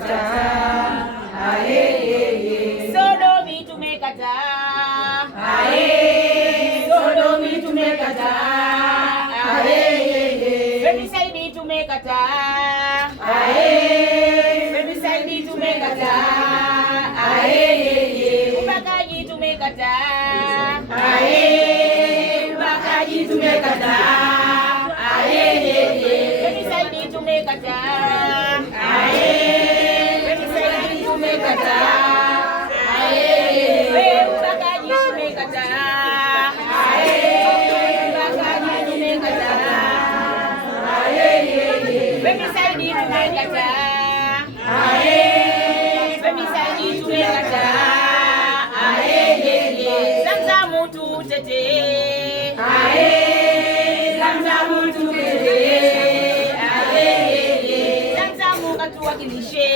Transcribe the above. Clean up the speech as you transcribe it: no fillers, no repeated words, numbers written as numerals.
tumekataa. Sodomi tumekataa. Sodomi tumekataa. Femicide tumekataa. Femicide tumekataa. Ubakaji tumekataa. Ubakaji tumekataa. Femicide tumekataa. Femicide tumekataa. Ubakaji tumekataa. Ubakaji tumekataa. Femicide tumekataa. Femicide tumekataa. Zamzamu tutetee. Zamzamu tutetee. Zamzamu katuwakilishe.